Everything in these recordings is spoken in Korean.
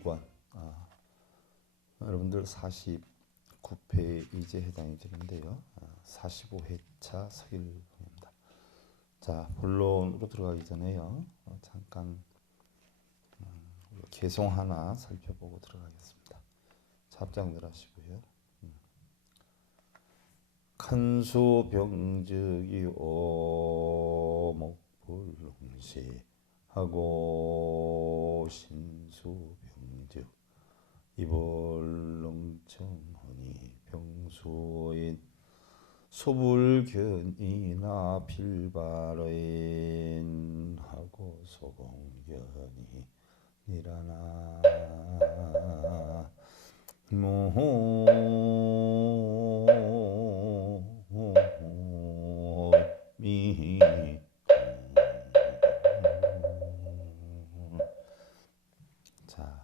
서기관. 여러분들 49페이지에 해당이 되는데요. 45회차 서길입니다. 자, 본론으로 들어가기 전에요. 잠깐 개송 하나 살펴보고 들어가겠습니다. 합장들 하시고요. 큰수병즉이 오목불능시 하고 신수병즉 이불능청하니 병수인 소불견이나 필발인 하고 소공견이 니라나 미 자,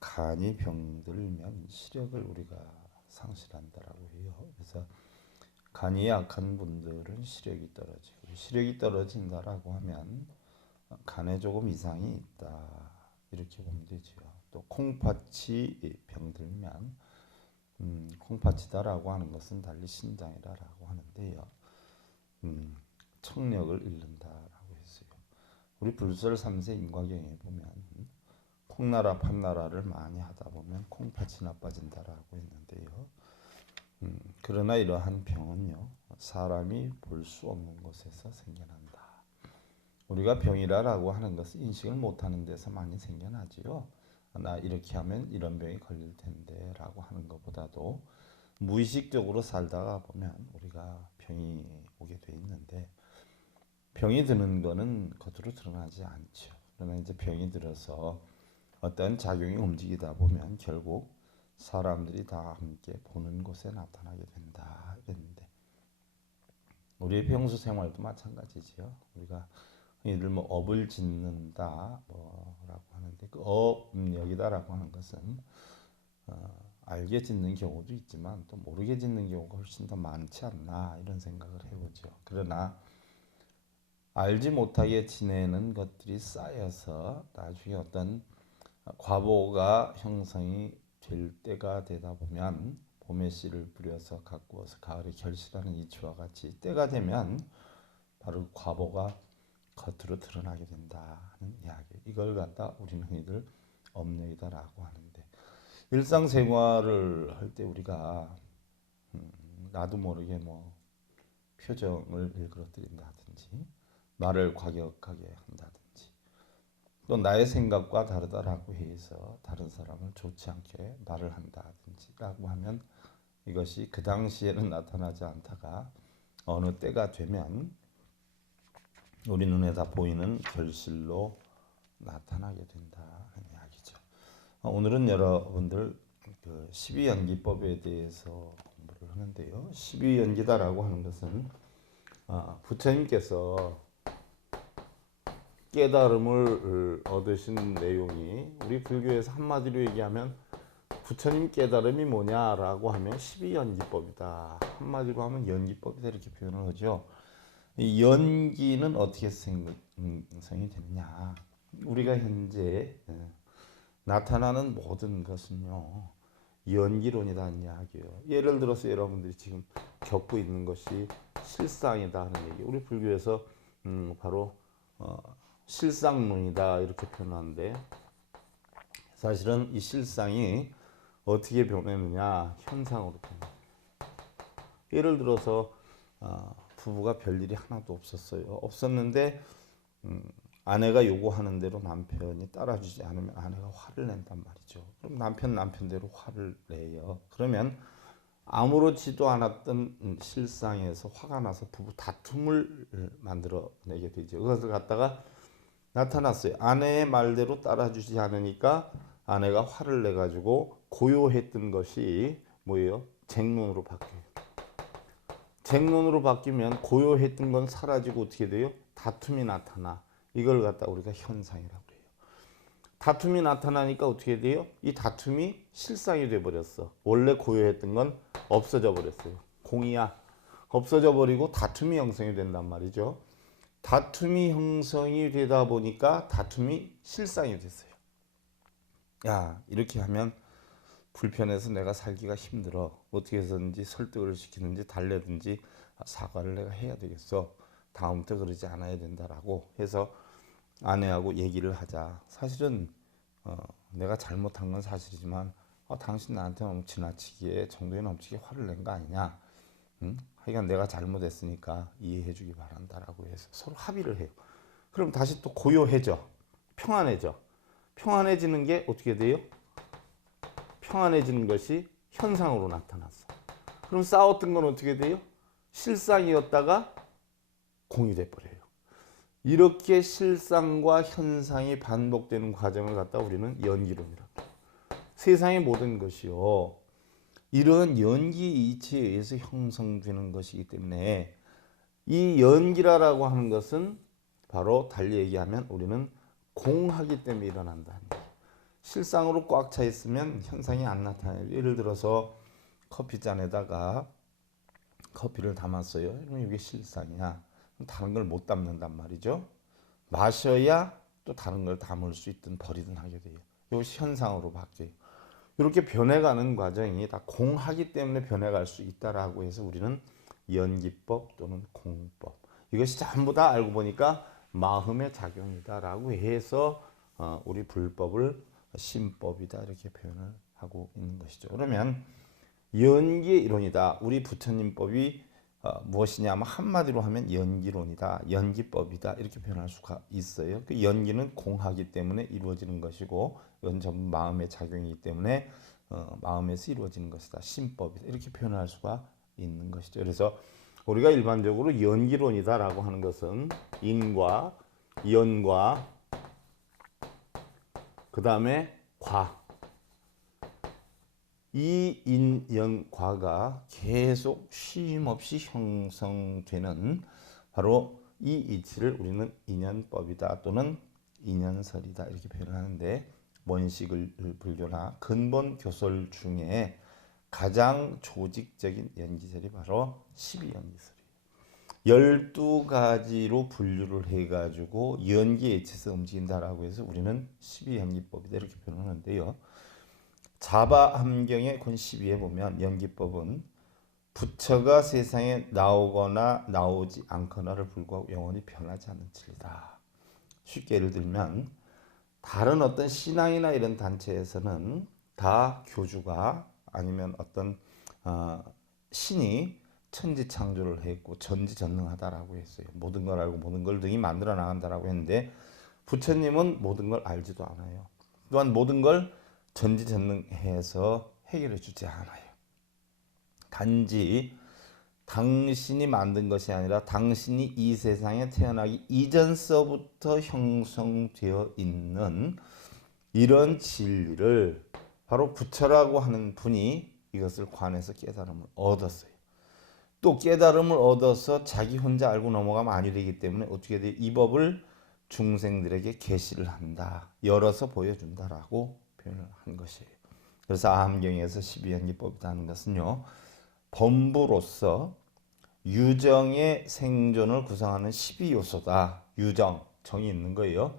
간이 병들면 시력을 우리가 상실한다라고 해요. 그래서 간이 약한 분들은 시력이 떨어지고, 시력이 떨어진다라고 하면 간에 조금 이상이 있다 이렇게 보면 되죠. 또 콩팥이 병들면 콩팥이다라고 하는 것은 달리 신장이라고 하는데요. 청력을 잃는다라고 했어요. 우리 불설 3세 인과경에 보면 콩나라 팥나라를 많이 하다 보면 콩팥이 나빠진다라고 했는데요. 그러나 이러한 병은요, 사람이 볼 수 없는 곳에서 생겨난다. 우리가 병이라고 하는 것은 인식을 못하는 데서 많이 생겨나지요. 나 이렇게 하면 이런 병이 걸릴 텐데 라고 하는 것보다도 무의식적으로 살다가 보면 우리가 병이 오게 돼 있는데, 병이 드는 거는 겉으로 드러나지 않죠. 그러나 이제 병이 들어서 어떤 작용이 움직이다 보면 결국 사람들이 다 함께 보는 곳에 나타나게 된다 이랬는데, 우리의 평소 생활도 마찬가지지요. 우리가 이들 업을 짓는다 뭐라고 하는데, 그 업력이다라고 하는 것은 알게 짓는 경우도 있지만 또 모르게 짓는 경우가 훨씬 더 많지 않나 이런 생각을 해보죠. 그러나 알지 못하게 지내는 것들이 쌓여서 나중에 어떤 과보가 형성이 될 때가 되다 보면 봄에 씨를 뿌려서 가꾸어서 가을에 결실하는 이치와 같이 때가 되면 바로 과보가 겉으로 드러나게 된다는 이야기. 이걸 갖다 우리는 흔히들 업력이다라고 하는데, 일상생활을 할 때 우리가 나도 모르게 표정을 일그러뜨린다든지 말을 과격하게 한다든지 또 나의 생각과 다르다라고 해서 다른 사람을 좋지 않게 말을 한다든지 라고 하면 이것이 그 당시에는 나타나지 않다가 어느 때가 되면 우리 눈에 다 보이는 결실로 나타나게 된다는 이야기죠. 오늘은 여러분들 그 12연기법에 대해서 공부를 하는데요. 12연기다라고 하는 것은 부처님께서 깨달음을 얻으신 내용이, 우리 불교에서 한마디로 얘기하면 부처님 깨달음이 뭐냐라고 하면 12연기법이다. 한마디로 하면 연기법이다 이렇게 표현을 하죠. 이 연기는 어떻게 생성이 됐냐? 우리가 현재 나타나는 모든 것은요, 연기론이라는 이야기예요. 예를 들어서 여러분들이 지금 겪고 있는 것이 실상이다 하는 얘기. 우리 불교에서 바로 실상론이다 이렇게 표현하는데, 사실은 이 실상이 어떻게 변하느냐, 현상으로 변해요. 예를 들어서 부부가 별일이 하나도 없었는데 아내가 요구하는 대로 남편이 따라주지 않으면 아내가 화를 낸단 말이죠. 그럼 남편대로 화를 내요. 그러면 아무렇지도 않았던 실상에서 화가 나서 부부 다툼을 만들어내게 되죠. 그것을 갖다가 나타났어요. 아내의 말대로 따라주지 않으니까 아내가 화를 내가지고 고요했던 것이 뭐예요? 쟁론으로 바뀌어요. 쟁론으로 바뀌면 고요했던 건 사라지고 어떻게 돼요? 다툼이 나타나. 이걸 갖다 우리가 현상이라고 해요. 다툼이 나타나니까 어떻게 돼요? 이 다툼이 실상이 돼버렸어. 원래 고요했던 건 없어져 버렸어요. 공이야. 없어져 버리고 다툼이 형성이 된단 말이죠. 다툼이 형성이 되다 보니까 다툼이 실상이 됐어요. 야, 이렇게 하면 불편해서 내가 살기가 힘들어. 어떻게 해서든지 설득을 시키든지 달래든지 사과를 내가 해야 되겠어. 다음부터 그러지 않아야 된다라고 해서 아내하고 얘기를 하자. 사실은 내가 잘못한 건 사실이지만 당신 나한테 너무 지나치게 정도에 넘치게 화를 낸 거 아니냐. 응? 하여간 내가 잘못했으니까 이해해주기 바란다라고 해서 서로 합의를 해요. 그럼 다시 또 고요해져. 평안해져. 평안해지는 게 어떻게 돼요? 평안해지는 것이 현상으로 나타났어. 그럼 싸웠던 건 어떻게 돼요? 실상이었다가 공이 돼버려요. 이렇게 실상과 현상이 반복되는 과정을 갖다 우리는 연기론이라고 해요. 세상의 모든 것이요. 이런 연기 이치에 의해서 형성되는 것이기 때문에 이 연기라고 하는 것은 바로 달리 얘기하면 우리는 공하기 때문에 일어난다는 거예요. 실상으로 꽉 차 있으면 현상이 안 나타나요. 예를 들어서 커피잔에다가 커피를 담았어요. 그럼 이게 실상이야. 다른 걸 못 담는단 말이죠. 마셔야 또 다른 걸 담을 수 있든 버리든 하게 돼요. 이것이 현상으로 바뀌어요. 이렇게 변해가는 과정이 다 공하기 때문에 변해갈 수 있다라고 해서 우리는 연기법 또는 공법, 이것이 전부 다 알고 보니까 마음의 작용이다라고 해서 우리 불법을 신법이다 이렇게 표현을 하고 있는 것이죠. 그러면 연기의 이론이다. 우리 부처님법이 무엇이냐 하면 한마디로 하면 연기론이다. 연기법이다. 이렇게 표현할 수가 있어요. 그 연기는 공하기 때문에 이루어지는 것이고 이건 전부 마음의 작용이기 때문에 마음에서 이루어지는 것이다. 신법이다. 이렇게 표현할 수가 있는 것이죠. 그래서 우리가 일반적으로 연기론이다라고 하는 것은 인과 연과 그 다음에 과, 이 인연과가 계속 쉼없이 형성되는 바로 이 이치를 우리는 인연법이다 또는 인연설이다 이렇게 표현을 하는데, 원식을 불교나 근본 교설 중에 가장 조직적인 연기설이 바로 12연기설이에요. 12가지로 분류를 해가지고 연기에 의해서 움직인다라고 해서 우리는 12연기법이다 이렇게 표현하는데요. 자바함경의 권 12에 보면 연기법은 부처가 세상에 나오거나 나오지 않거나를 불구하고 영원히 변하지 않는 진리다. 쉽게 예를 들면 다른 어떤 신앙이나 이런 단체에서는 다 교주가 아니면 어떤 신이 천지창조를 했고 전지전능하다라고 했어요. 모든 걸 알고 모든 걸 능히 만들어 나간다라고 했는데 부처님은 모든 걸 알지도 않아요. 또한 모든 걸 전지전능해서 해결해 주지 않아요. 단지 당신이 만든 것이 아니라 당신이 이 세상에 태어나기 이전서부터 형성되어 있는 이런 진리를 바로 부처라고 하는 분이 이것을 관해서 깨달음을 얻었어요. 또 깨달음을 얻어서 자기 혼자 알고 넘어가면 아니 되기 때문에 어떻게 돼? 이 법을 중생들에게 계시를 한다. 열어서 보여준다라고 표현을 한 것이에요. 그래서 아함경에서 12연기법이다 하는 것은요. 범부로서 유정의 생존을 구성하는 12요소다. 유정, 정이 있는 거예요.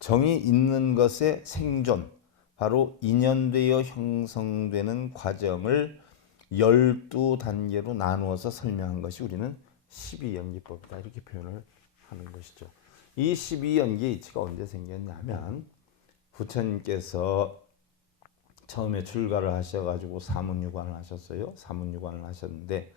정이 있는 것의 생존, 바로 인연되어 형성되는 과정을 12단계로 나누어서 설명한 것이 우리는 12연기법이다 이렇게 표현을 하는 것이죠. 이 12연기 이치가 언제 생겼냐면 부처님께서 처음에 출가를 하셔가지고 사문유관을 하셨어요. 사문유관을 하셨는데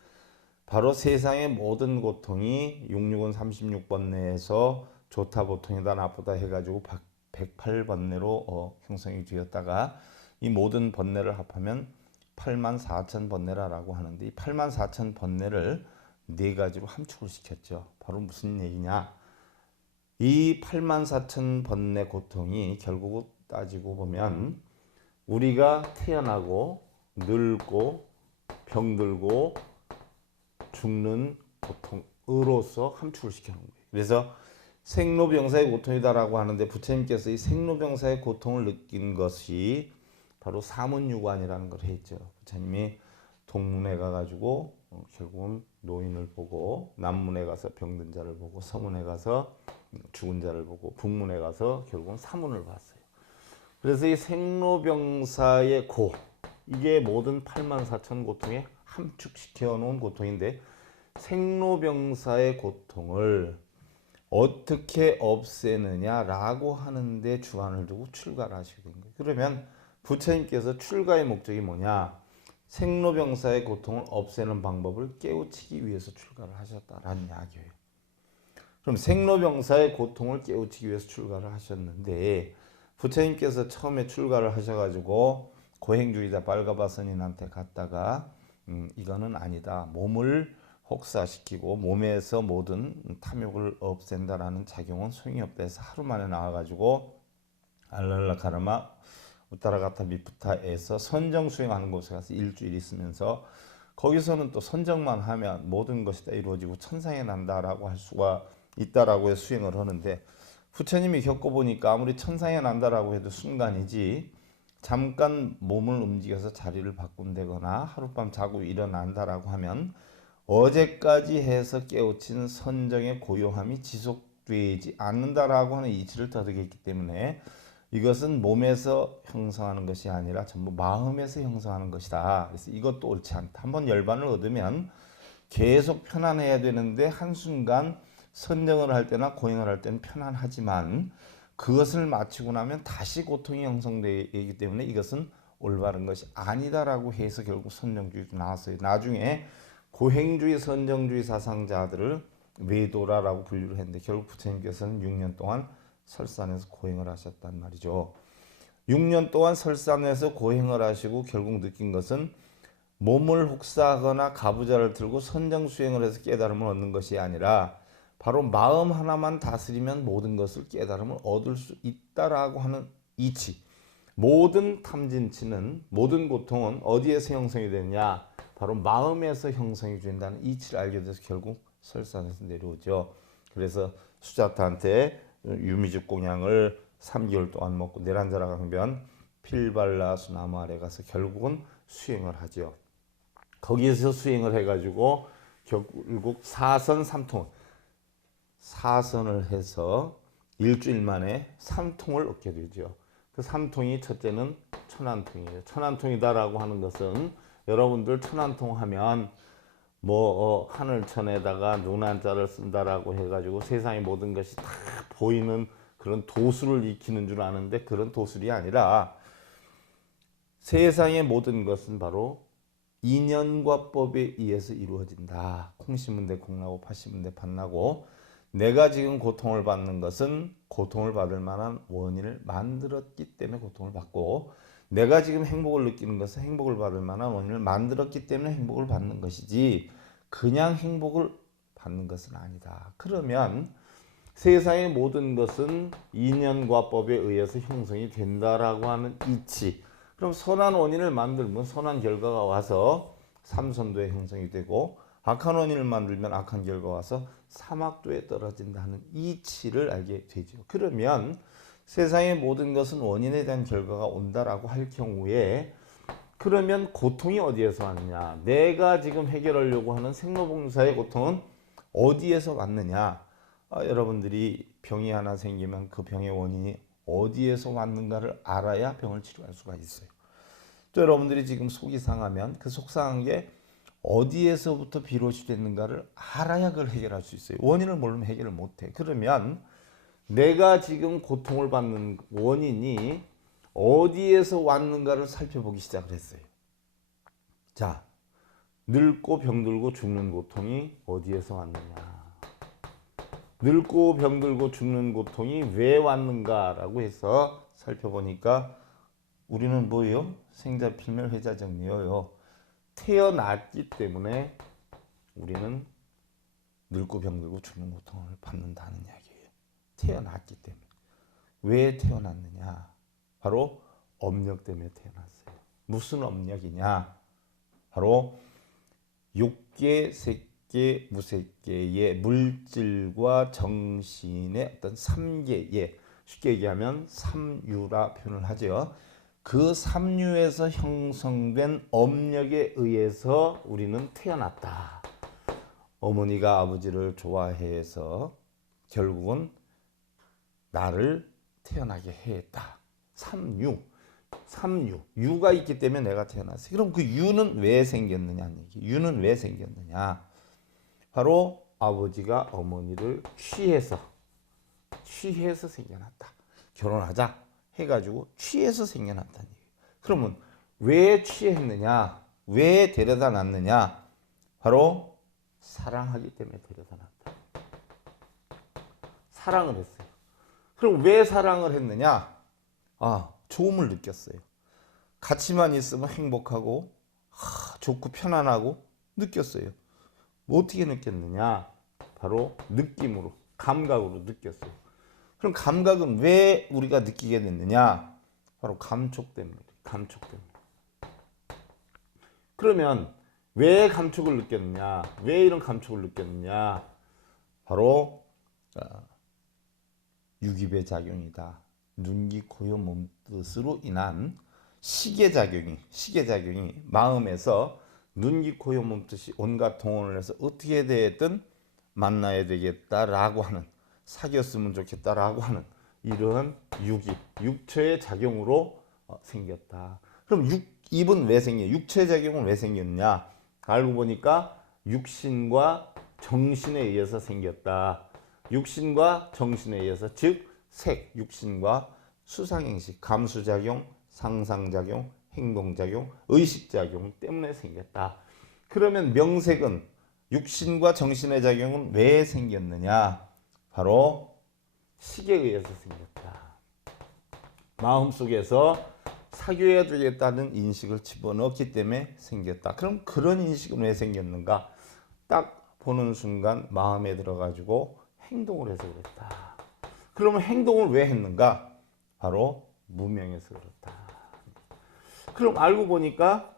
바로 세상의 모든 고통이 661 36번뇌에서 좋다 보통이다 나쁘다 해가지고 108번뇌로 형성이 되었다가 이 모든 번뇌를 합하면 84,000번뇌라고 하는데 이 84,000번뇌를 네 가지로 함축을 시켰죠. 바로 무슨 얘기냐? 이 84,000번뇌 고통이 결국 따지고 보면 우리가 태어나고 늙고 병들고 죽는 고통으로서 함축을 시켜놓은 거예요. 그래서 생로병사의 고통이다라고 하는데 부처님께서 이 생로병사의 고통을 느낀 것이 바로 사문유관이라는 걸 했죠. 부처님이 동문에 가가지고 결국은 노인을 보고, 남문에 가서 병든 자를 보고, 서문에 가서 죽은 자를 보고, 북문에 가서 결국은 사문을 봤어요. 그래서 이 생로병사의 고, 이게 모든 84,000 고통에 함축시켜 놓은 고통인데, 생로병사의 고통을 어떻게 없애느냐라고 하는데 주안을 두고 출가를 하시게 된 거예요. 그러면 부처님께서 출가의 목적이 뭐냐? 생로병사의 고통을 없애는 방법을 깨우치기 위해서 출가를 하셨다라는 이야기예요. 그럼 생로병사의 고통을 깨우치기 위해서 출가를 하셨는데, 부처님께서 처음에 출가를 하셔가지고 고행주의자 발가바선인한테 갔다가 이거는 아니다. 몸을 혹사시키고 몸에서 모든 탐욕을 없앤다라는 작용은 소용이 없다 해서 하루 만에 나와가지고 알랄라카르마 우타라가타 미프타에서 선정 수행하는 곳에 가서 일주일 있으면서, 거기서는 또 선정만 하면 모든 것이 다 이루어지고 천상에 난다라고 할 수가 있다라고 해서 수행을 하는데, 부처님이 겪어보니까 아무리 천상에 난다라고 해도 순간이지, 잠깐 몸을 움직여서 자리를 바꾼다거나 하룻밤 자고 일어난다라고 하면 어제까지 해서 깨우친 선정의 고요함이 지속되지 않는다라고 하는 이치를 터득했기 때문에, 이것은 몸에서 형성하는 것이 아니라 전부 마음에서 형성하는 것이다. 그래서 이것도 옳지 않다. 한번 열반을 얻으면 계속 편안해야 되는데, 한순간 선정을 할 때나 고행을 할 때는 편안하지만 그것을 마치고 나면 다시 고통이 형성되기 때문에 이것은 올바른 것이 아니다라고 해서 결국 선정주의도 나왔어요. 나중에 고행주의, 선정주의 사상자들을 외도라라고 분류를 했는데, 결국 부처님께서는 6년 동안 설산에서 고행을 하셨단 말이죠. 6년 동안 설산에서 고행을 하시고 결국 느낀 것은, 몸을 혹사하거나 가부좌를 들고 선정수행을 해서 깨달음을 얻는 것이 아니라 바로 마음 하나만 다스리면 모든 것을 깨달음을 얻을 수 있다라고 하는 이치. 모든 탐진치는, 모든 고통은 어디에서 형성이 되느냐? 바로 마음에서 형성이 된다는 이치를 알게 돼서 결국 설산에서 내려오죠. 그래서 수자타한테 유미즙 공양을 3개월 동안 먹고 내란자라 강변 필발라수 나무 아래 가서 결국은 수행을 하죠. 거기에서 수행을 해가지고 결국 사선 3통, 사선을 해서 일주일 만에 3통을 얻게 되죠. 그 3통이 첫째는 천안통이에요. 천안통이다라고 하는 것은, 여러분들 천안통 하면 하늘천에다가 눈 한자를 쓴다라고 해가지고 세상의 모든 것이 다 보이는 그런 도수를 익히는 줄 아는데, 그런 도술이 아니라 세상의 모든 것은 바로 인연과 법에 의해서 이루어진다. 콩 심은 데 콩 나고 팥 심은 데 팥 나고, 내가 지금 고통을 받는 것은 고통을 받을 만한 원인을 만들었기 때문에 고통을 받고, 내가 지금 행복을 느끼는 것은 행복을 받을 만한 원인을 만들었기 때문에 행복을 받는 것이지, 그냥 행복을 받는 것은 아니다. 그러면 세상의 모든 것은 인연과 법에 의해서 형성이 된다라고 하는 이치. 그럼 선한 원인을 만들면 선한 결과가 와서 삼선도에 형성이 되고, 악한 원인을 만들면 악한 결과가 와서 사막도에 떨어진다는 이치를 알게 되죠. 그러면 세상의 모든 것은 원인에 대한 결과가 온다라고 할 경우에, 그러면 고통이 어디에서 왔느냐? 내가 지금 해결하려고 하는 생로병사의 고통은 어디에서 왔느냐? 여러분들이 병이 하나 생기면 그 병의 원인이 어디에서 왔는가를 알아야 병을 치료할 수가 있어요. 또 여러분들이 지금 속이 상하면 그 속 상한 게 어디에서부터 비롯이 됐는가를 알아야 그걸 해결할 수 있어요. 원인을 모르면 해결을 못해. 그러면 내가 지금 고통을 받는 원인이 어디에서 왔는가를 살펴보기 시작을 했어요. 자, 늙고 병들고 죽는 고통이 어디에서 왔느냐? 늙고 병들고 죽는 고통이 왜 왔는가라고 해서 살펴보니까, 우리는 뭐예요? 생자필멸 회자정리예요. 태어났기 때문에 우리는 늙고 병들고 죽는 고통을 받는다는 이야기예요. 태어났기 때문에. 왜 태어났느냐? 바로 업력 때문에 태어났어요. 무슨 업력이냐? 바로 육계, 색계, 무색계의 물질과 정신의 어떤 삼계의, 쉽게 얘기하면 삼유라 표현을 하죠. 그 삼유에서 형성된 업력에 의해서 우리는 태어났다. 어머니가 아버지를 좋아해서 결국은 나를 태어나게 했다. 삼유. 유가 있기 때문에 내가 태어났어요. 그럼 그 유는 왜 생겼느냐는 얘기. 유는 왜 생겼느냐? 바로 아버지가 어머니를 취해서 생겨났다. 결혼하자 해가지고 취해서 생겨났다는 얘기. 그러면 왜 취했느냐? 왜 데려다 놨느냐? 바로 사랑하기 때문에 데려다 놨다. 사랑을 했어요. 그럼 왜 사랑을 했느냐? 좋음을 느꼈어요. 같이만 있으면 행복하고 좋고 편안하고 느꼈어요. 뭐 어떻게 느꼈느냐? 바로 느낌으로, 감각으로 느꼈어요. 그럼 감각은 왜 우리가 느끼게 됐느냐? 바로 감촉 때문에. 그러면 왜 감촉을 느꼈느냐? 왜 이런 감촉을 느꼈느냐? 바로 유기배 작용이다. 눈기, 코요, 몸뜻으로 인한 시계작용이 마음에서 눈기, 코요, 몸뜻이 온갖 동원을 해서 어떻게 되든 만나야 되겠다라고 하는, 사귀었으면 좋겠다라고 하는 이러한 육체의 작용으로 생겼다. 그럼 입은 왜 생겨? 육체 작용은 왜 생겼냐? 알고 보니까 육신과 정신에 의해서 생겼다. 육신과 정신에 의해서, 즉 육신과 수상행식, 감수작용, 상상작용, 행동작용, 의식작용 때문에 생겼다. 그러면 명색은 육신과 정신의 작용은 왜 생겼느냐? 바로 식에 의해서 생겼다. 마음속에서 사귀어야 되겠다는 인식을 집어넣었기 때문에 생겼다. 그럼 그런 인식은 왜 생겼는가? 딱 보는 순간 마음에 들어가지고 행동을 해서 그랬다. 그러면 행동을 왜 했는가? 바로 무명해서 그렇다. 그럼 알고 보니까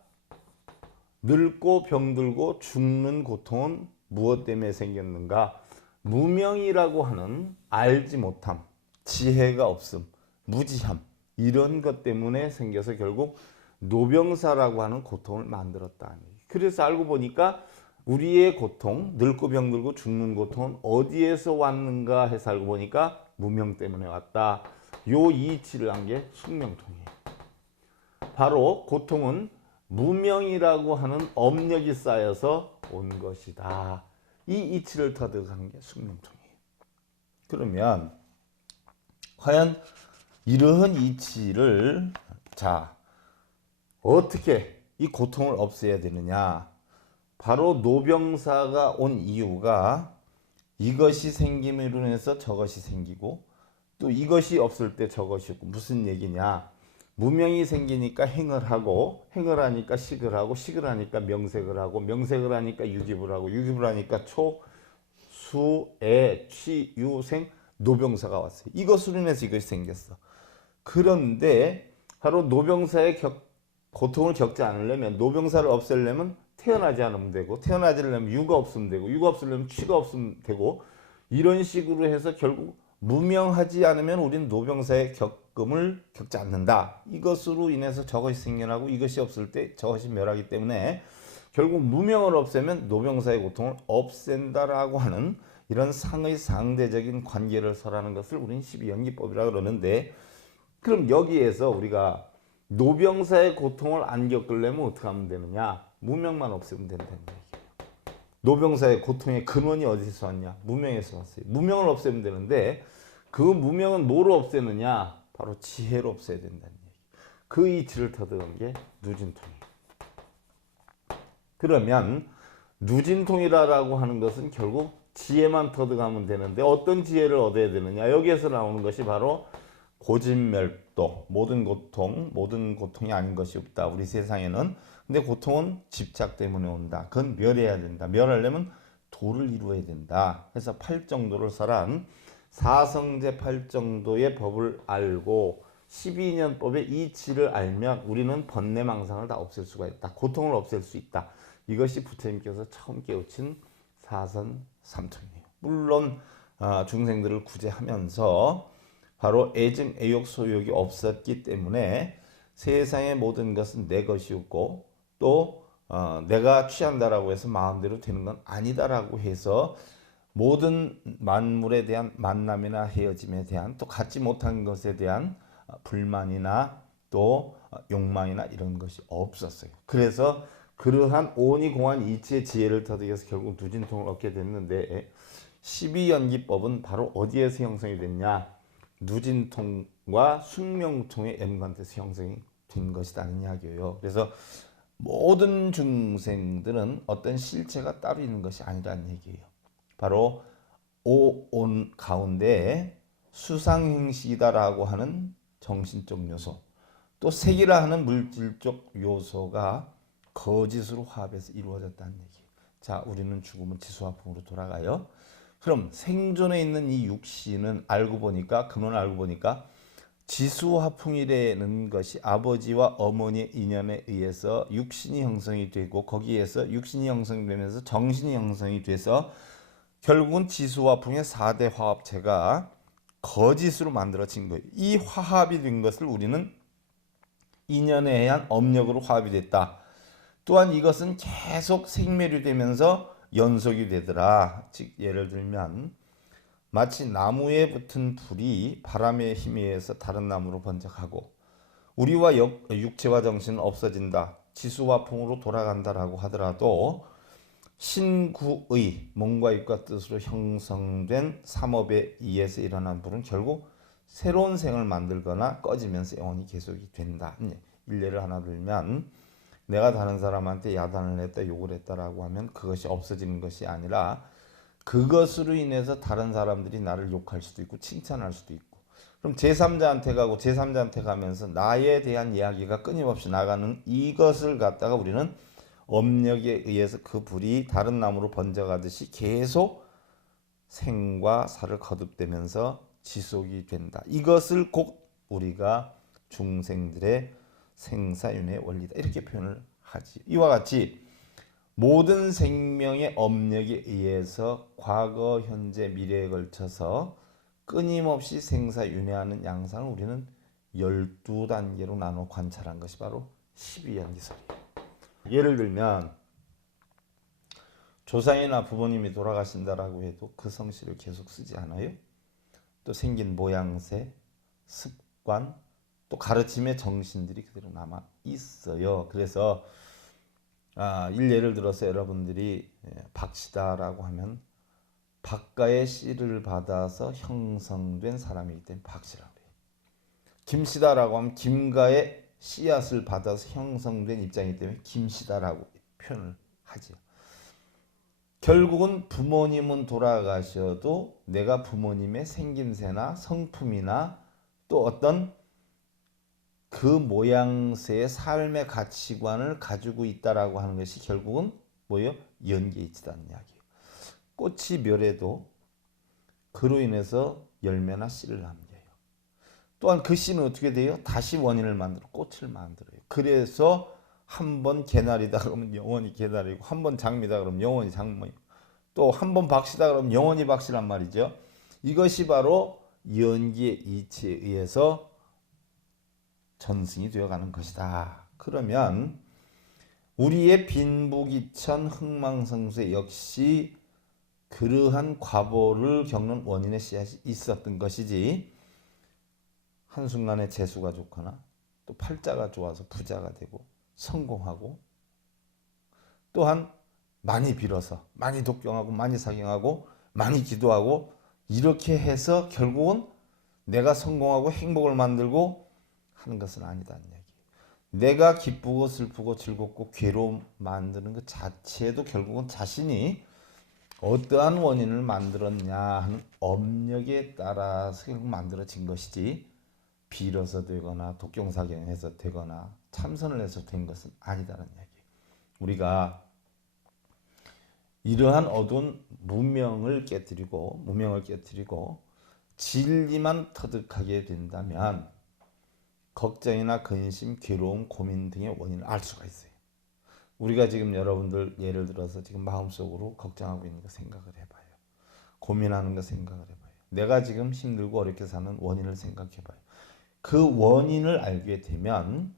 늙고 병들고 죽는 고통은 무엇 때문에 생겼는가? 무명이라고 하는 알지 못함, 지혜가 없음, 무지함, 이런 것 때문에 생겨서 결국 노병사라고 하는 고통을 만들었다. 그래서 알고 보니까 우리의 고통, 늙고 병들고 죽는 고통은 어디에서 왔는가 해서 알고 보니까 무명 때문에 왔다. 요 이치를 한 게 숙명통이에요. 바로 고통은 무명이라고 하는 업력이 쌓여서 온 것이다. 이 이치를 터득한 게 숙명통이에요. 그러면 과연 이러한 이치를 어떻게 이 고통을 없애야 되느냐? 바로 노병사가 온 이유가 이것이 생김으로 인해서 저것이 생기고 또 이것이 없을 때 저것이 없고, 무슨 얘기냐? 무명이 생기니까 행을 하고, 행을 하니까 식을 하고, 식을 하니까 명색을 하고, 명색을 하니까 유깁을 하고, 유깁을 하니까 초, 수, 애, 취, 유, 생, 노병사가 왔어요. 이것으로 인해서 이것이 생겼어. 그런데 바로 노병사의 고통을 겪지 않으려면, 노병사를 없애려면 태어나지 않으면 되고, 태어나지 않으려면 유가 없으면 되고, 유가 없으려면 취가 없으면 되고, 이런 식으로 해서 결국 무명하지 않으면 우리는 노병사의 겪음을 겪지 않는다. 이것으로 인해서 저것이 생겨나고 이것이 없을 때 저것이 멸하기 때문에 결국 무명을 없애면 노병사의 고통을 없앤다라고 하는 이런 상의 상대적인 관계를 설하는 것을 우리는 12연기법이라 그러는데, 그럼 여기에서 우리가 노병사의 고통을 안 겪으려면 어떻게 하면 되느냐? 무명만 없애면 된다는 얘기예요. 노병사의 고통의 근원이 어디서 왔냐? 무명에서 왔어요. 무명을 없애면 되는데 그 무명은 뭐로 없애느냐? 바로 지혜로 없애야 된다는 얘기. 그 이치를 터득한 게 누진통이에요. 그러면 누진통이라고 하는 것은 결국 지혜만 터득하면 되는데 어떤 지혜를 얻어야 되느냐? 여기에서 나오는 것이 바로 고진멸도, 모든 고통이 아닌 것이 없다. 우리 세상에는. 근데 고통은 집착 때문에 온다. 그건 멸해야 된다. 멸하려면 도를 이루어야 된다. 그래서 8정도를 설한 사성제 8정도의 법을 알고 12년법의 이치를 알면 우리는 번뇌망상을 다 없앨 수가 있다. 고통을 없앨 수 있다. 이것이 부처님께서 처음 깨우친 사선삼통이에요. 물론 중생들을 구제하면서 바로 애증, 애욕, 소욕이 없었기 때문에 세상의 모든 것은 내 것이었고 또 내가 취한다라고 해서 마음대로 되는 건 아니다라고 해서 모든 만물에 대한 만남이나 헤어짐에 대한 또 갖지 못한 것에 대한 불만이나 또 욕망이나 이런 것이 없었어요. 그래서 그러한 오니공한 이치의 지혜를 터득해서 결국 누진통을 얻게 됐는데 12연기법은 바로 어디에서 형성이 됐냐? 누진통과 숙명통의 연관돼서 형성이 된 것이라는 이야기예요. 그래서 모든 중생들은 어떤 실체가 따로 있는 것이 아니라는 얘기예요. 바로 오온 가운데 수상행식이다라고 하는 정신적 요소, 또 색이라 하는 물질적 요소가 거짓으로 화합해서 이루어졌다는 얘기. 자, 우리는 죽으면 지수화풍으로 돌아가요. 그럼 생존에 있는 이 육신은 근원 알고 보니까 지수화풍이라는 것이 아버지와 어머니의 인연에 의해서 육신이 형성이 되고 거기에서 육신이 형성되면서 정신이 형성이 돼서 결국은 지수화풍의 4대 화합체가 거짓으로 만들어진 거예요. 이 화합이 된 것을 우리는 인연에 의한 업력으로 화합이 됐다. 또한 이것은 계속 생매료되면서 연속이 되더라. 즉 예를 들면 마치 나무에 붙은 불이 바람의 힘에 의해서 다른 나무로 번쩍하고 우리와 육체와 정신은 없어진다. 지수화풍으로 돌아간다라고 하더라도 신구의 몸과 입과 뜻으로 형성된 삼업에 의해서 일어난 불은 결국 새로운 생을 만들거나 꺼지면서 영원히 계속이 된다. 일례를 하나 들면 내가 다른 사람한테 야단을 했다, 욕을 했다라고 하면 그것이 없어지는 것이 아니라 그것으로 인해서 다른 사람들이 나를 욕할 수도 있고 칭찬할 수도 있고, 그럼 제3자한테 가고 제3자한테 가면서 나에 대한 이야기가 끊임없이 나가는 이것을 갖다가 우리는 업력에 의해서 그 불이 다른 나무로 번져가듯이 계속 생과 사를 거듭되면서 지속이 된다. 이것을 곧 우리가 중생들의 생사윤회의 원리다 이렇게 표현을 하지. 이와 같이 모든 생명의 업력에 의해서 과거, 현재, 미래에 걸쳐서 끊임없이 생사윤회하는 양상을 우리는 12단계로 나눠 관찰한 것이 바로 12연기설이에요. 예를 들면 조상이나 부모님이 돌아가신다라고 해도 그 성씨를 계속 쓰지 않아요. 또 생긴 모양새, 습관, 또 가르침의 정신들이 그대로 남아 있어요. 그래서 예를 들어서 여러분들이 박씨다라고 하면 박가의 씨를 받아서 형성된 사람이기 때문에 박씨라고 해요. 김씨다라고 하면 김가의 씨앗을 받아서 형성된 입장이기 때문에 김씨다라고 표현을 하죠. 결국은 부모님은 돌아가셔도 내가 부모님의 생김새나 성품이나 또 어떤 그 모양새의 삶의 가치관을 가지고 있다라고 하는 것이 결국은 뭐예요? 연계에 있다는 이야기예요. 꽃이 멸해도 그로 인해서 열매나 씨를 남겨요. 또한 그 씨는 어떻게 돼요? 다시 원인을 만들어 꽃을 만들어요. 그래서 한 번 개나리다 그러면 영원히 개나리고, 한 번 장미다 그러면 영원히 장미고, 또 한 번 박씨다 그러면 영원히 박씨란 말이죠. 이것이 바로 연기의 이치에 의해서 전승이 되어가는 것이다. 그러면 우리의 빈부귀천 흥망성쇠 역시 그러한 과보를 겪는 원인의 씨앗이 있었던 것이지, 한순간에 재수가 좋거나 또 팔자가 좋아서 부자가 되고 성공하고 또한 많이 빌어서 많이 독경하고 많이 사경하고 많이 기도하고 이렇게 해서 결국은 내가 성공하고 행복을 만들고 하는 것은 아니다는 얘기. 내가 기쁘고 슬프고 즐겁고 괴로움 만드는 것 자체도 결국은 자신이 어떠한 원인을 만들었냐 하는 업력에 따라서 결국 만들어진 것이지, 빌어서 되거나 독경사경해서 되거나 참선을 해서 된 것은 아니다는 얘기. 우리가 이러한 어두운 무명을 깨뜨리고 진리만 터득하게 된다면 걱정이나 근심, 괴로움, 고민 등의 원인을 알 수가 있어요. 우리가 지금 여러분들 예를 들어서 지금 마음속으로 걱정하고 있는 거 생각을 해봐요. 고민하는 거 생각을 해봐요. 내가 지금 힘들고 어렵게 사는 원인을 생각해봐요. 그 원인을 알게 되면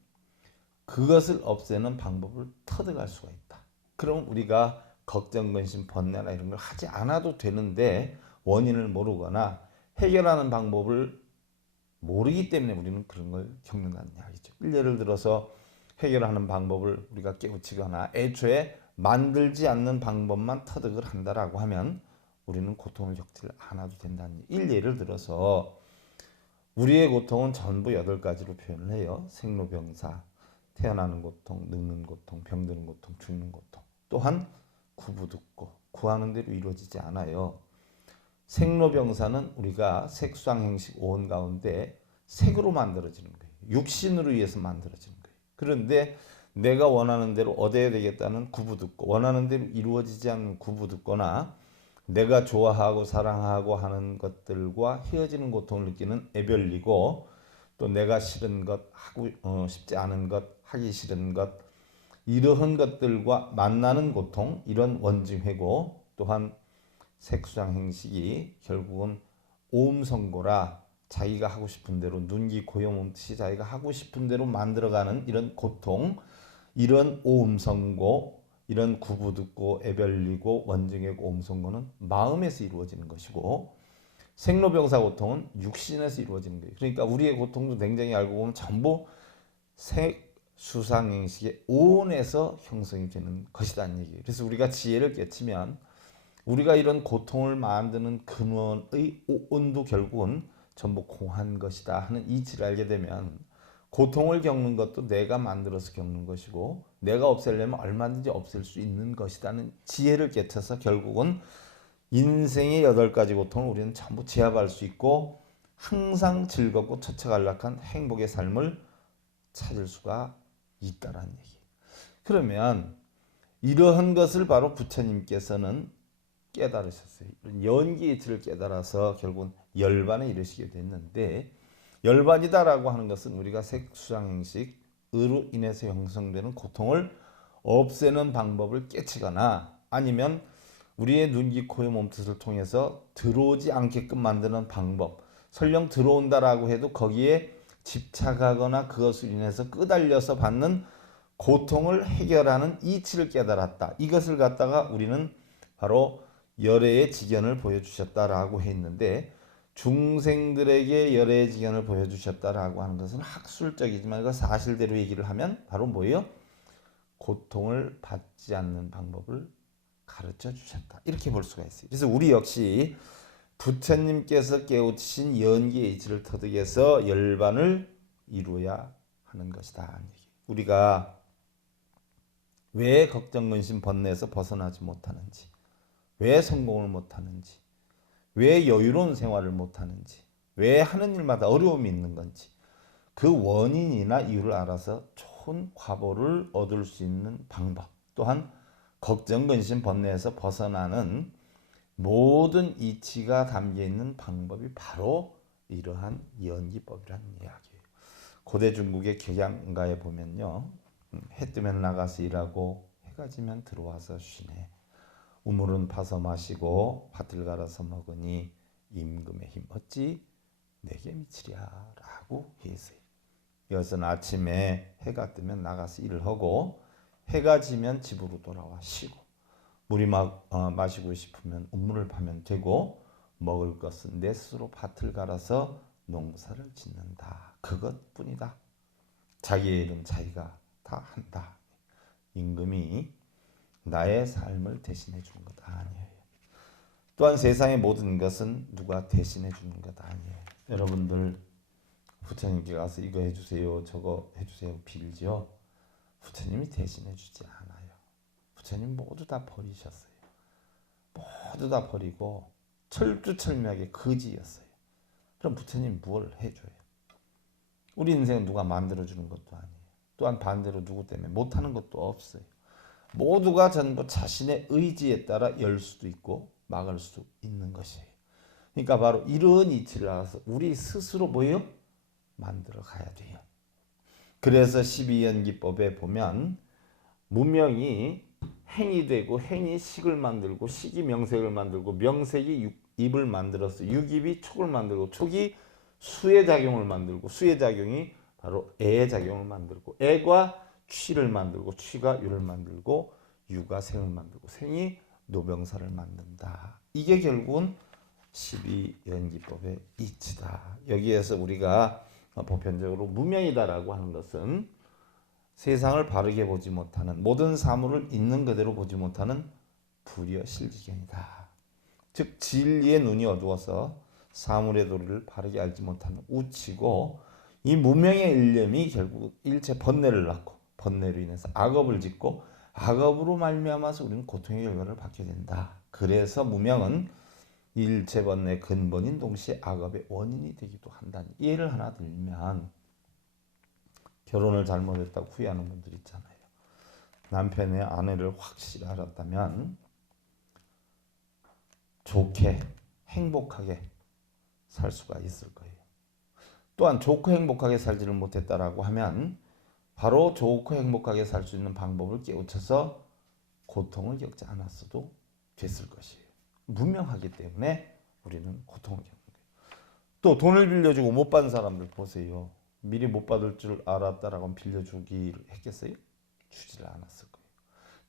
그것을 없애는 방법을 터득할 수가 있다. 그럼 우리가 걱정, 근심, 번뇌나 이런 걸 하지 않아도 되는데 원인을 모르거나 해결하는 방법을 모르기 때문에 우리는 그런 걸 겪는다는 이야기죠. 예를 들어서 해결하는 방법을 우리가 깨우치거나 애초에 만들지 않는 방법만 터득을 한다라고 하면 우리는 고통을 겪지 않아도 된다는 얘기. 예를 들어서 우리의 고통은 전부 8가지로 표현을 해요. 생로병사, 태어나는 고통, 늙는 고통, 병드는 고통, 죽는 고통. 또한 구부듣고 구하는 대로 이루어지지 않아요. 생로병사는 우리가 색수상행식 오온 가운데 색으로 만들어지는 거예요. 육신으로 의해서 만들어지는 거예요. 그런데 내가 원하는 대로 얻어야 되겠다는 구부듣고 원하는 대로 이루어지지 않는 구부듣거나 내가 좋아하고 사랑하고 하는 것들과 헤어지는 고통을 느끼는 애별리고 또 내가 싫은 것, 하고 싶지 않은 것, 하기 싫은 것 이러한 것들과 만나는 고통 이런 원증회고 또한 색수장 행식이 결국은 오음선고라 자기가 하고 싶은 대로 눈기 고요몸듯이 자기가 하고 싶은 대로 만들어가는 이런 고통 이런 오음선고 이런 구부듣고 애별리고 원증의 오음선고는 마음에서 이루어지는 것이고 생로병사 고통은 육신에서 이루어지는 거예요. 그러니까 우리의 고통도 굉장히 알고 보면 전부 색수상행식의 오온에서 형성이 되는 것이라는 얘기예요. 그래서 우리가 지혜를 깨치면 우리가 이런 고통을 만드는 근원의 온도 결국은 전부 공한 것이다 하는 이치를 알게 되면 고통을 겪는 것도 내가 만들어서 겪는 것이고 내가 없애려면 얼마든지 없앨 수 있는 것이라는 지혜를 깨쳐서 결국은 인생의 8가지 고통을 우리는 전부 제압할 수 있고 항상 즐겁고 처처간락한 행복의 삶을 찾을 수가 있다라는 얘기. 그러면 이러한 것을 바로 부처님께서는 깨달으셨어요. 연기의 이치를 깨달아서 결국은 열반에 이르시게 됐는데 열반이다라고 하는 것은 우리가 색수상행식으로 인해서 형성되는 고통을 없애는 방법을 깨치거나 아니면 우리의 눈, 귀, 코의 몸뜻을 통해서 들어오지 않게끔 만드는 방법 설령 들어온다라고 해도 거기에 집착하거나 그것을 인해서 끄달려서 받는 고통을 해결하는 이치를 깨달았다. 이것을 갖다가 우리는 바로 열애의 지견을 보여주셨다라고 했는데 중생들에게 열애의 지견을 보여주셨다라고 하는 것은 학술적이지만 이거 사실대로 얘기를 하면 바로 뭐예요? 고통을 받지 않는 방법을 가르쳐 주셨다. 이렇게 볼 수가 있어요. 그래서 우리 역시 부처님께서 깨우치신 연기의 이치를 터득해서 열반을 이루어야 하는 것이다. 우리가 왜 걱정, 근심, 번뇌에서 벗어나지 못하는지 왜 성공을 못하는지 왜 여유로운 생활을 못하는지 왜 하는 일마다 어려움이 있는 건지 그 원인이나 이유를 알아서 좋은 과보를 얻을 수 있는 방법 또한 걱정, 근심, 번뇌에서 벗어나는 모든 이치가 담겨있는 방법이 바로 이러한 연기법이라는 이야기예요. 고대 중국의 격양가에 보면요. 해 뜨면 나가서 일하고 해가 지면 들어와서 쉬네. 우물은 파서 마시고 밭을 갈아서 먹으니 임금의 힘 어찌 내게 미치랴 라고 했어요. 이것은 아침에 해가 뜨면 나가서 일을 하고 해가 지면 집으로 돌아와 쉬고 물이 마시고 싶으면 우물을 파면 되고 먹을 것은 내 스스로 밭을 갈아서 농사를 짓는다. 그것뿐이다. 자기의 일은 자기가 다 한다. 임금이 나의 삶을 대신해 주는 것 아니에요. 또한 세상의 모든 것은 누가 대신해 주는 것 아니에요. 여러분들 부처님께 가서 이거 해주세요 저거 해주세요 빌죠. 부처님이 대신해 주지 않아요. 부처님 모두 다 버리셨어요. 모두 다 버리고 철두철미하게 거지였어요. 그럼 부처님 뭘 해줘요? 우리 인생은 누가 만들어주는 것도 아니에요. 또한 반대로 누구 때문에 못하는 것도 없어요. 모두가 전부 자신의 의지에 따라 열 수도 있고 막을 수도 있는 것이에요. 그러니까 바로 이런 이치를 알아서 우리 스스로 뭐예요? 만들어 가야 돼요. 그래서 12연기법에 보면 무명이 행이 되고 행이 식을 만들고 식이 명색을 만들고 명색이 입을 만들어서 육입이 촉을 만들고 촉이 수의 작용을 만들고 수의 작용이 바로 애의 작용을 만들고 애가 취를 만들고 취가 유를 만들고 유가 생을 만들고 생이 노병사를 만든다. 이게 결국은 12연기법의 이치다. 여기에서 우리가 보편적으로 무명이다라고 하는 것은 세상을 바르게 보지 못하는, 모든 사물을 있는 그대로 보지 못하는 불의의 실지경이다. 즉 진리의 눈이 어두워서 사물의 도리를 바르게 알지 못하는 우치고, 이 무명의 일념이 결국 일체 번뇌를 낳고 번뇌로 인해서 악업을 짓고 악업으로 말미암아서 우리는 고통의 결과를 받게 된다. 그래서 무명은 일체 번뇌의 근본인 동시에 악업의 원인이 되기도 한다는 예를 하나 들면, 결혼을 잘못했다고 후회하는 분들 있잖아요. 남편의 아내를 확실히 알았다면 좋게 행복하게 살 수가 있을 거예요. 또한 좋고 행복하게 살지를 못했다라고 하면 바로 좋고 행복하게 살 수 있는 방법을 깨우쳐서 고통을 겪지 않았어도 됐을 것이에요. 무명하기 때문에 우리는 고통을 겪는 거예요. 또 돈을 빌려주고 못 받은 사람들 보세요. 미리 못 받을 줄 알았다라고 하면 빌려주기를 했겠어요? 주지를 않았을 거예요.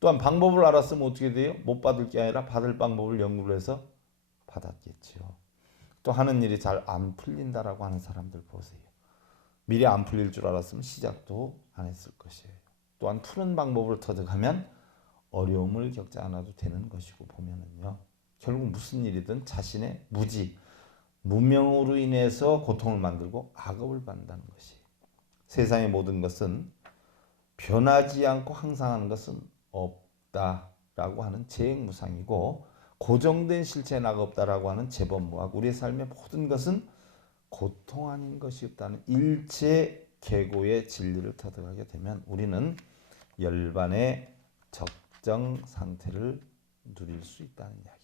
또한 방법을 알았으면 어떻게 돼요? 못 받을 게 아니라 받을 방법을 연구를 해서 받았겠죠. 또 하는 일이 잘 안 풀린다라고 하는 사람들 보세요. 미리 안 풀릴 줄 알았으면 시작도 안 했을 것이에요. 또한 푸는 방법을 터득하면 어려움을 겪지 않아도 되는 것이고, 보면은요, 결국 무슨 일이든 자신의 무지, 무명으로 인해서 고통을 만들고 악업을 받는다는 것이, 세상의 모든 것은 변하지 않고 항상 하는 것은 없다라고 하는 재행무상이고, 고정된 실체는 악 없다라고 하는 재범무학, 우리의 삶의 모든 것은 고통 아닌 것이 없다는 일체 계고의 진리를 터득하게 되면 우리는 열반의 적정 상태를 누릴 수 있다는 이야기예요.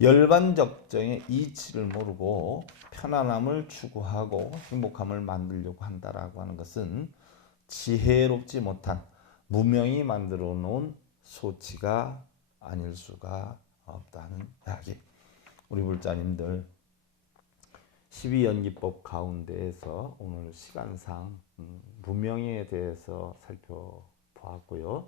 열반적정의 이치를 모르고 편안함을 추구하고 행복함을 만들려고 한다라고 하는 것은 지혜롭지 못한 무명이 만들어 놓은 소치가 아닐 수가 없다는 이야기. 우리 불자님들 12연기법 가운데에서 오늘 시간상 무명에 대해서 살펴보았고요.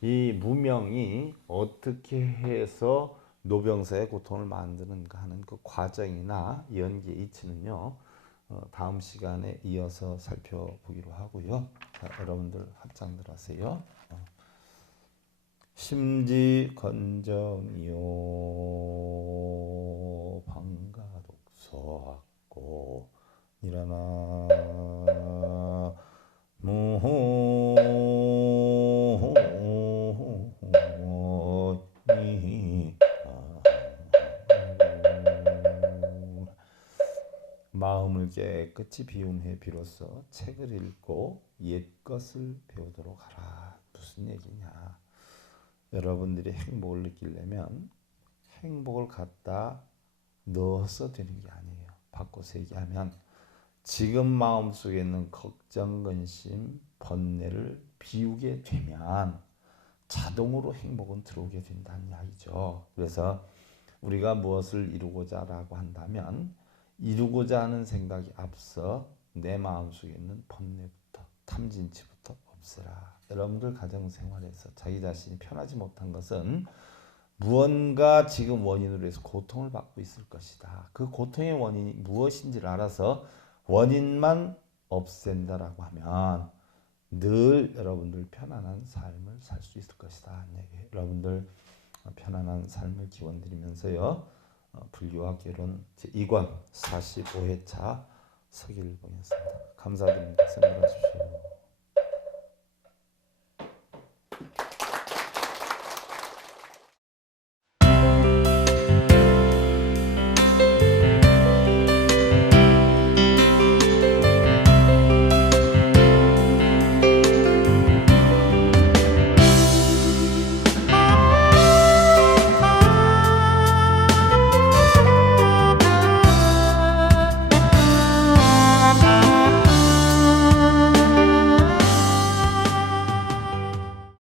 이 무명이 어떻게 해서 노병사의 고통을 만드는가 하는 그 과정이나 연기의 이치는요, 다음 시간에 이어서 살펴보기로 하고요. 자, 여러분들 합장들 하세요. 심지건정이요 방가독서하고 일어나 마음을 깨끗이 비운 후에 비로소 책을 읽고 옛것을 배우도록 하라. 무슨 얘기냐? 여러분들이 행복을 느끼려면 행복을 갖다 넣어서 되는 게 아니에요. 바꿔서 얘기하면 지금 마음속에 있는 걱정, 근심, 번뇌를 비우게 되면 자동으로 행복은 들어오게 된다는 이야기죠. 그래서 우리가 무엇을 이루고자 라고 한다면 이루고자 하는 생각이 앞서 내 마음속에 있는 번뇌부터 탐진치부터 없애라. 여러분들 가정생활에서 자기 자신이 편하지 못한 것은 무언가 지금 원인으로 해서 고통을 받고 있을 것이다. 그 고통의 원인이 무엇인지를 알아서 원인만 없앤다라고 하면 늘 여러분들 편안한 삶을 살 수 있을 것이다. 여러분들 편안한 삶을 기원드리면서요, 불교와 결혼 제2권 45회차 서기를 보겠습니다. 감사드립니다. 선물하십시오.